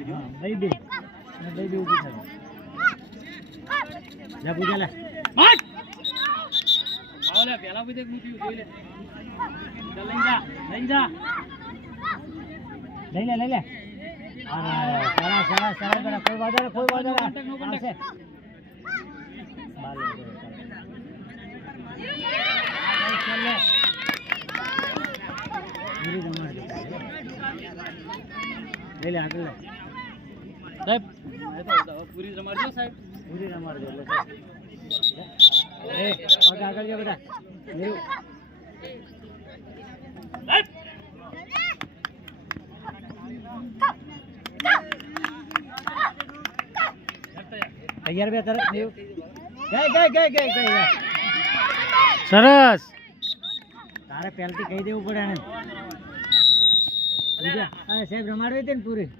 મૂકી દો દઈ દે ઊભી થાય જા પૂજા લે માર આવ લે પેલા બધે મૂકી જોઈ લે ચાલ લઈ જા લઈ લે અરે સરસ બરા કોઈ વાંધો આવશે બાલે ચાલ લે પૂરી રમાડ દે લઈ લે આગળ લે સાહેબ એ તો પૂરી રમાડજો સાહેબ પૂરી રમાડ દે એ પગ આગળ જો બેટા મેરું સાહેબ તૈયાર બે તરત મેરું ગઈ સરસ તારે પહેલથી કહી દેવું પડે ને સાહેબ રમાડવી હતી ને પૂરી